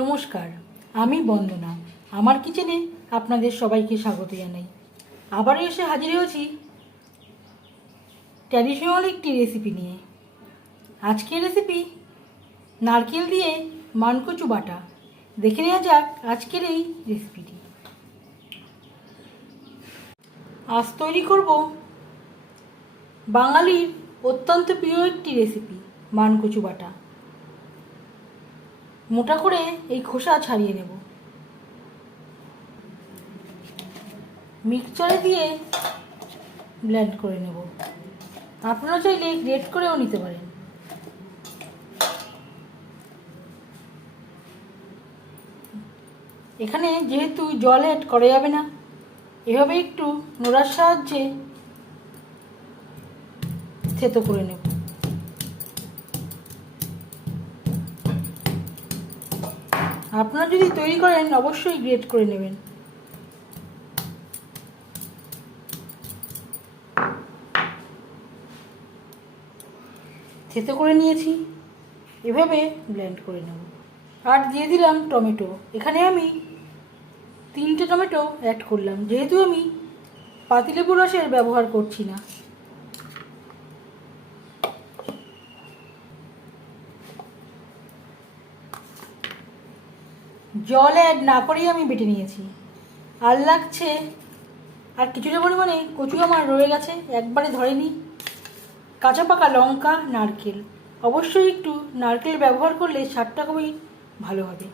নমস্কার, আমি বন্দনা। আমার কিচেনে আপনাদের সবাইকে স্বাগত জানাই। আবারও এসে হাজির হয়েছি ট্র্যাডিশনাল একটি রেসিপি নিয়ে। আজকের রেসিপি নারকেল দিয়ে মানকচু বাটা। দেখে নেওয়া যাক আজকের এই রেসিপিটি। আজ তৈরি করব বাঙালির অত্যন্ত প্রিয় একটি রেসিপি, মানকচু বাটা। মোটা করে এই খোসা ছাড়িয়ে নেব। মিক্সচারে দিয়ে ব্লেন্ড করে নেব। আপনারা চাইলে গ্রেট করেও নিতে পারেন। এখানে যেহেতু জল অ্যাড করা যাবে না, এভাবে একটু নোড়ার সাহায্যে থেতো করে নেব। আপনারা যদি তৈরি করেন অবশ্যই গ্রেট করে নেবেন। থেতো করে নিয়েছি, এভাবে ব্লেন্ড করে নেব। আর দিয়ে দিলাম টমেটো। এখানে আমি 3টে টমেটো অ্যাড করলাম, যেহেতু আমি পাতিলেবুর রসের ব্যবহার করছি না। জল অ্যাড না করেই আমি বেটে নিয়েছি। আর লাগছে আর কিছুটা পরিমাণে কচু আমার রয়ে গেছে, একবারে ধরেনি। কাঁচা পাকা লঙ্কা, নারকেল। অবশ্যই একটু নারকেল ব্যবহার করলে স্বাদটা খুবই ভালো হবে।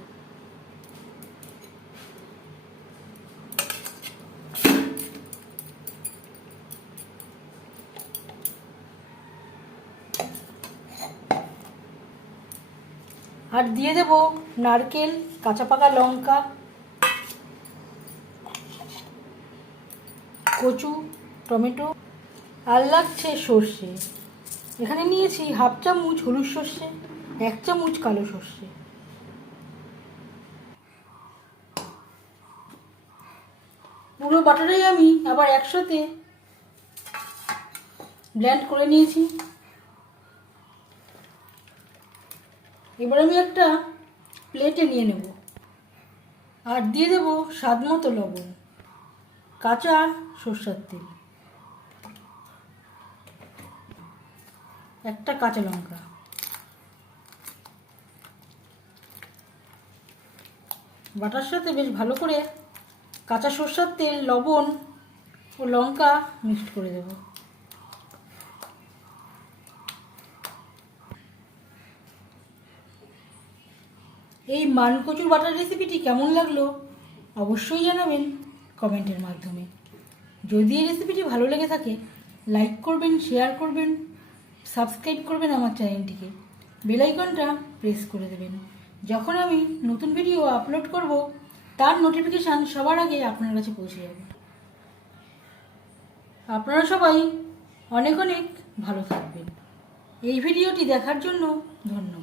আর দিয়ে দেব নারকেল, কাঁচা পাকা লঙ্কা, কচু, টমেটো। আর লাগছে সর্ষে। এখানে নিয়েছি 1/2 চামচ হলুদ সর্ষে, 1 চামচ কালো সর্ষে। পুরো বাটাটাই আমি আবার একসাথে ব্লেন্ড করে নিয়েছি। এবার আমি একটা প্লেটে নিয়ে নেব। আর দিয়ে দেব স্বাদ মতো লবণ, কাঁচা সরষের তেল, একটা কাঁচা লঙ্কা। বাটার সাথে বেশ ভালো করে কাঁচা সরষের তেল, লবণ ও লঙ্কা মিক্সড করে দেব। এই মানকচুর বাটার রেসিপিটি কেমন লাগলো অবশ্যই জানাবেন কমেন্টের মাধ্যমে। যদি এই রেসিপিটি ভালো লেগে থাকে লাইক করবেন, শেয়ার করবেন, সাবস্ক্রাইব করবেন আমার চ্যানেলটিকে, বেল আইকনটা প্রেস করে দেবেন। যখন আমি নতুন ভিডিও আপলোড করব তার নোটিফিকেশান সবার আগে আপনার কাছে পৌঁছে যাবে। আপনারা সবাই অনেক অনেক ভালো থাকবেন। এই ভিডিওটি দেখার জন্য ধন্যবাদ।